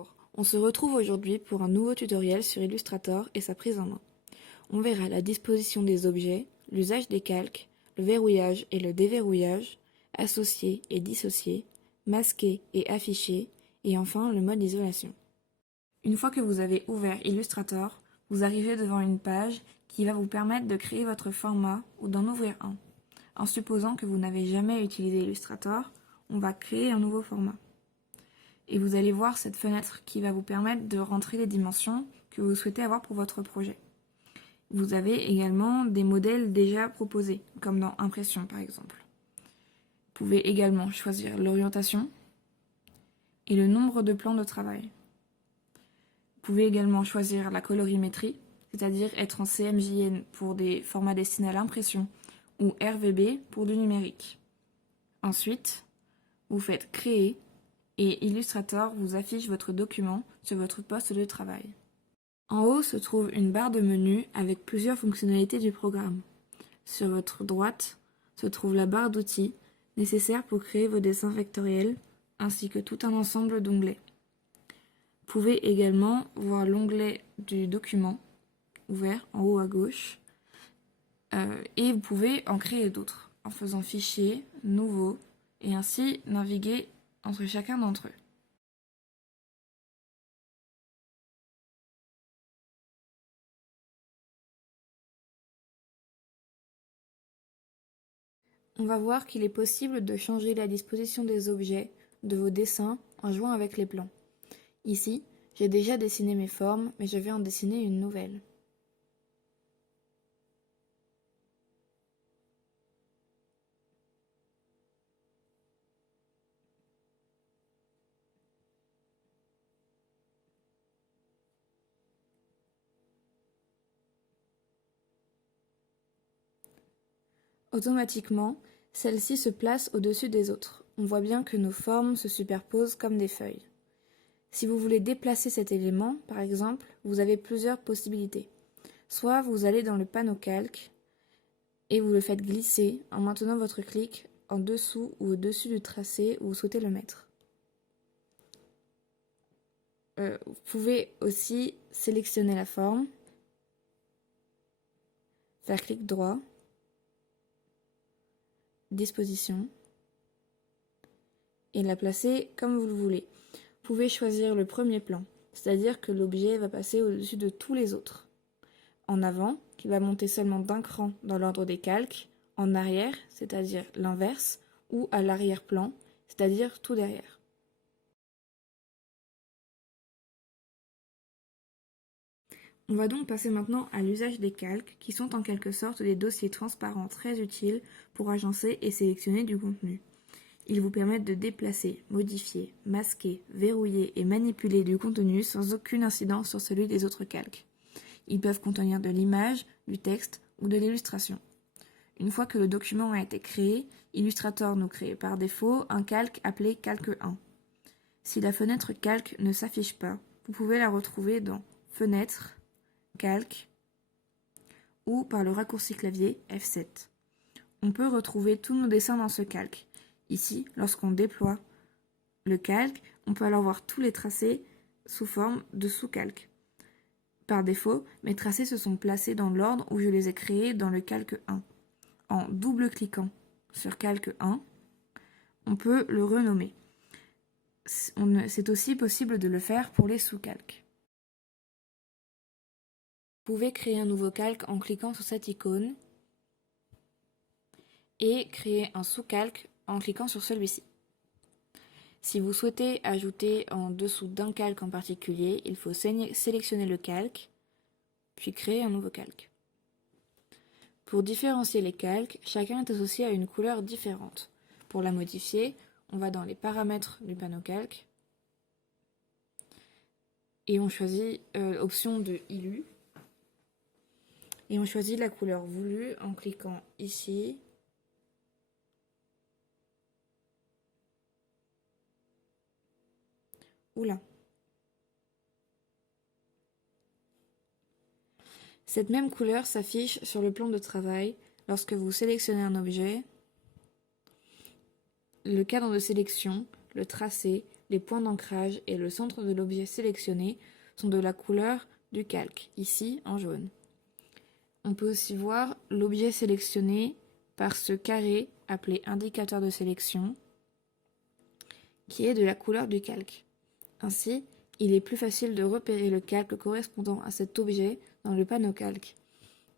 Bonjour, on se retrouve aujourd'hui pour un nouveau tutoriel sur Illustrator et sa prise en main. On verra la disposition des objets, l'usage des calques, le verrouillage et le déverrouillage, associer et dissocier, masquer et afficher, et enfin le mode isolation. Une fois que vous avez ouvert Illustrator, vous arrivez devant une page qui va vous permettre de créer votre format ou d'en ouvrir un. En supposant que vous n'avez jamais utilisé Illustrator, on va créer un nouveau format. Et vous allez voir cette fenêtre qui va vous permettre de rentrer les dimensions que vous souhaitez avoir pour votre projet. Vous avez également des modèles déjà proposés, comme dans Impression par exemple. Vous pouvez également choisir l'orientation et le nombre de plans de travail. Vous pouvez également choisir la colorimétrie, c'est-à-dire être en CMJN pour des formats destinés à l'impression ou RVB pour du numérique. Ensuite, vous faites Créer et Illustrator vous affiche votre document sur votre poste de travail. En haut se trouve une barre de menu avec plusieurs fonctionnalités du programme. Sur votre droite se trouve la barre d'outils nécessaire pour créer vos dessins vectoriels ainsi que tout un ensemble d'onglets. Vous pouvez également voir l'onglet du document ouvert en haut à gauche et vous pouvez en créer d'autres en faisant Fichier, Nouveau et ainsi naviguer entre chacun d'entre eux. On va voir qu'il est possible de changer la disposition des objets de vos dessins en jouant avec les plans. Ici, j'ai déjà dessiné mes formes, mais je vais en dessiner une nouvelle. Automatiquement, celle-ci se place au-dessus des autres. On voit bien que nos formes se superposent comme des feuilles. Si vous voulez déplacer cet élément, par exemple, vous avez plusieurs possibilités. Soit vous allez dans le panneau calque et vous le faites glisser en maintenant votre clic en dessous ou au-dessus du tracé où vous souhaitez le mettre. Vous pouvez aussi sélectionner la forme, faire clic droit, disposition, et la placer comme vous le voulez. Vous pouvez choisir le premier plan, c'est-à-dire que l'objet va passer au-dessus de tous les autres. En avant, qui va monter seulement d'un cran dans l'ordre des calques, en arrière, c'est-à-dire l'inverse, ou à l'arrière-plan, c'est-à-dire tout derrière. On va donc passer maintenant à l'usage des calques, qui sont en quelque sorte des dossiers transparents très utiles pour agencer et sélectionner du contenu. Ils vous permettent de déplacer, modifier, masquer, verrouiller et manipuler du contenu sans aucune incidence sur celui des autres calques. Ils peuvent contenir de l'image, du texte ou de l'illustration. Une fois que le document a été créé, Illustrator nous crée par défaut un calque appelé Calque 1. Si la fenêtre Calque ne s'affiche pas, vous pouvez la retrouver dans Fenêtre, Calque ou par le raccourci clavier F7. On peut retrouver tous nos dessins dans ce calque. Ici, lorsqu'on déploie le calque, on peut alors voir tous les tracés sous forme de sous-calque. Par défaut, mes tracés se sont placés dans l'ordre où je les ai créés dans le calque 1. En double-cliquant sur calque 1, on peut le renommer. C'est aussi possible de le faire pour les sous-calques. Vous pouvez créer un nouveau calque en cliquant sur cette icône et créer un sous-calque en cliquant sur celui-ci. Si vous souhaitez ajouter en dessous d'un calque en particulier, il faut sélectionner le calque, puis créer un nouveau calque. Pour différencier les calques, chacun est associé à une couleur différente. Pour la modifier, on va dans les paramètres du panneau calque et on choisit l'option de Illu et on choisit la couleur voulue en cliquant ici ou là. Cette même couleur s'affiche sur le plan de travail lorsque vous sélectionnez un objet, le cadre de sélection, le tracé les points d'ancrage et le centre de l'objet sélectionné sont de la couleur du calque, ici en jaune. On peut aussi voir l'objet sélectionné par ce carré appelé indicateur de sélection, qui est de la couleur du calque. Ainsi, il est plus facile de repérer le calque correspondant à cet objet dans le panneau calque.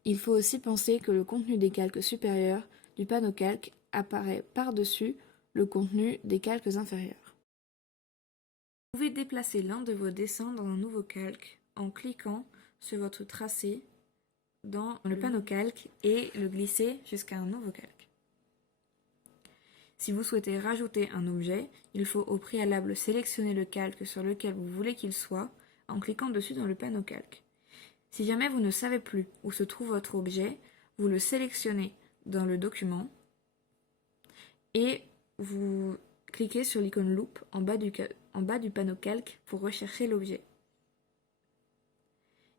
Il faut aussi penser que le contenu des calques supérieurs du panneau calque apparaît par-dessus le contenu des calques inférieurs. Vous pouvez déplacer l'un de vos dessins dans un nouveau calque en cliquant sur votre tracé dans le panneau calque et le glisser jusqu'à un nouveau calque. Si vous souhaitez rajouter un objet, il faut au préalable sélectionner le calque sur lequel vous voulez qu'il soit en cliquant dessus dans le panneau calque. Si jamais vous ne savez plus où se trouve votre objet, vous le sélectionnez dans le document et vous cliquez sur l'icône loupe en bas du panneau calque pour rechercher l'objet.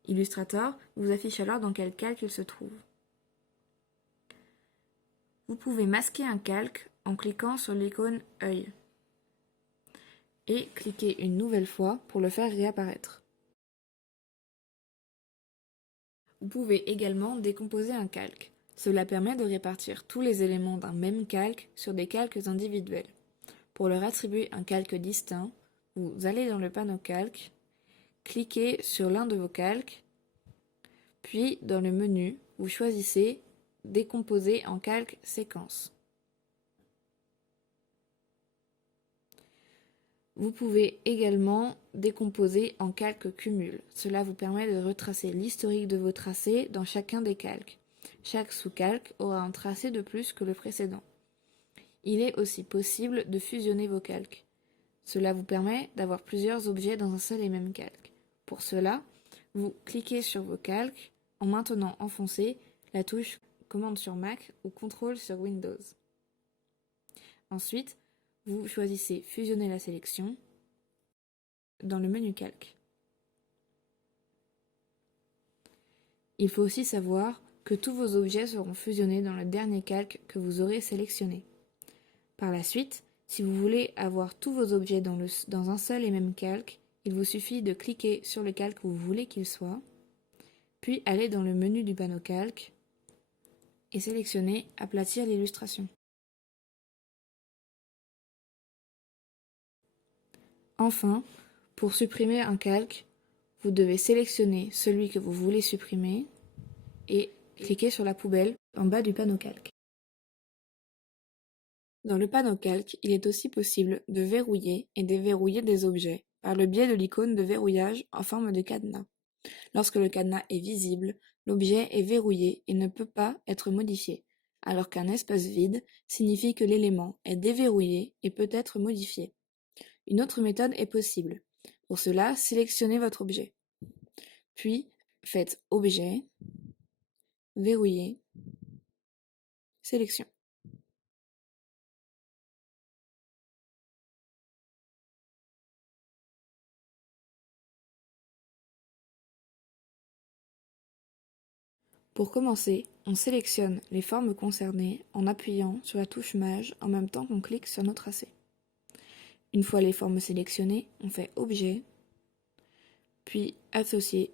Illustrator vous affiche alors dans quel calque il se trouve. Vous pouvez masquer un calque en cliquant sur l'icône œil et cliquer une nouvelle fois pour le faire réapparaître. Vous pouvez également décomposer un calque. Cela permet de répartir tous les éléments d'un même calque sur des calques individuels. Pour leur attribuer un calque distinct, vous allez dans le panneau calque, cliquez sur l'un de vos calques, puis dans le menu, vous choisissez Décomposer en calque séquence. Vous pouvez également décomposer en calque cumul. Cela vous permet de retracer l'historique de vos tracés dans chacun des calques. Chaque sous-calque aura un tracé de plus que le précédent. Il est aussi possible de fusionner vos calques. Cela vous permet d'avoir plusieurs objets dans un seul et même calque. Pour cela, vous cliquez sur vos calques en maintenant enfoncé la touche Commande sur Mac ou Contrôle sur Windows. Ensuite, vous choisissez Fusionner la sélection dans le menu Calque. Il faut aussi savoir que tous vos objets seront fusionnés dans le dernier calque que vous aurez sélectionné. Par la suite, si vous voulez avoir tous vos objets dans un seul et même calque, il vous suffit de cliquer sur le calque où vous voulez qu'il soit, puis aller dans le menu du panneau calque et sélectionner Aplatir l'illustration. Enfin, pour supprimer un calque, vous devez sélectionner celui que vous voulez supprimer et cliquer sur la poubelle en bas du panneau calque. Dans le panneau calque, il est aussi possible de verrouiller et déverrouiller des objets par le biais de l'icône de verrouillage en forme de cadenas. Lorsque le cadenas est visible, l'objet est verrouillé et ne peut pas être modifié, alors qu'un espace vide signifie que l'élément est déverrouillé et peut être modifié. Une autre méthode est possible. Pour cela, sélectionnez votre objet. Puis, faites Objet, Verrouiller, Sélection. Pour commencer, on sélectionne les formes concernées en appuyant sur la touche Maj en même temps qu'on clique sur nos tracés. Une fois les formes sélectionnées, on fait Objet, puis Associer.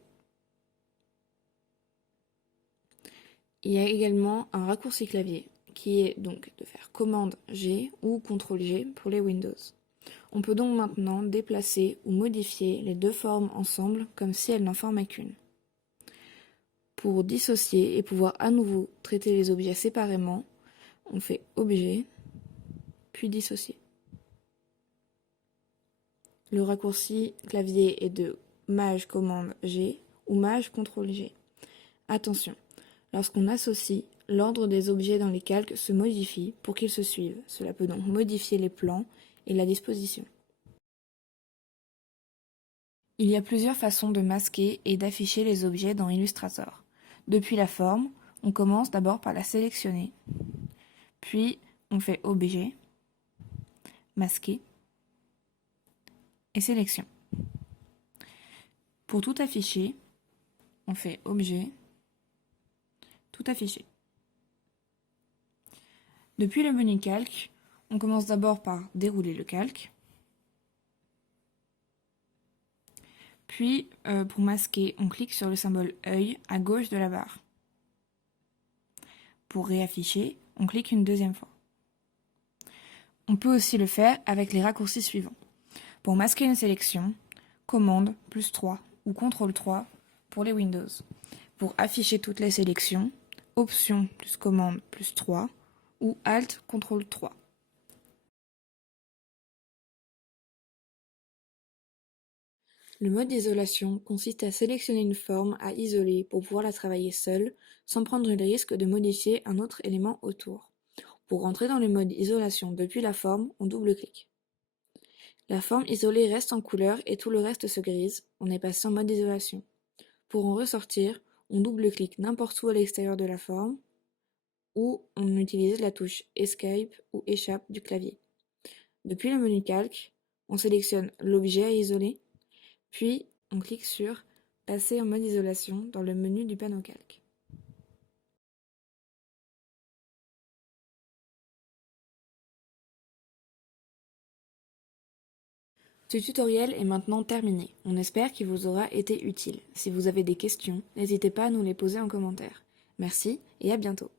Il y a également un raccourci clavier qui est donc de faire Commande G ou Ctrl G pour les Windows. On peut donc maintenant déplacer ou modifier les deux formes ensemble comme si elles n'en formaient qu'une. Pour dissocier et pouvoir à nouveau traiter les objets séparément, on fait Objet, puis Dissocier. Le raccourci clavier est de Maj Commande G ou Maj Ctrl G. Attention, lorsqu'on associe, l'ordre des objets dans les calques se modifie pour qu'ils se suivent. Cela peut donc modifier les plans et la disposition. Il y a plusieurs façons de masquer et d'afficher les objets dans Illustrator. Depuis la forme, on commence d'abord par la sélectionner, puis on fait Objet, Masquer et Sélection. Pour tout afficher, on fait Objet, Tout afficher. Depuis le menu Calque, on commence d'abord par dérouler le calque, Puis, pour masquer, on clique sur le symbole œil à gauche de la barre. Pour réafficher, on clique une deuxième fois. On peut aussi le faire avec les raccourcis suivants. Pour masquer une sélection, commande +3 ou CTRL 3 pour les Windows. Pour afficher toutes les sélections, option plus commande +3 ou alt CTRL 3. Le mode d'isolation consiste à sélectionner une forme à isoler pour pouvoir la travailler seule, sans prendre le risque de modifier un autre élément autour. Pour rentrer dans le mode isolation depuis la forme, on double-clique. La forme isolée reste en couleur et tout le reste se grise, on est passé en mode d'isolation. Pour en ressortir, on double-clique n'importe où à l'extérieur de la forme, ou on utilise la touche Escape ou Échappe du clavier. Depuis le menu Calque, on sélectionne l'objet à isoler, puis on clique sur Passer en mode isolation dans le menu du panneau Calque. Ce tutoriel est maintenant terminé. On espère qu'il vous aura été utile. Si vous avez des questions, n'hésitez pas à nous les poser en commentaire. Merci et à bientôt.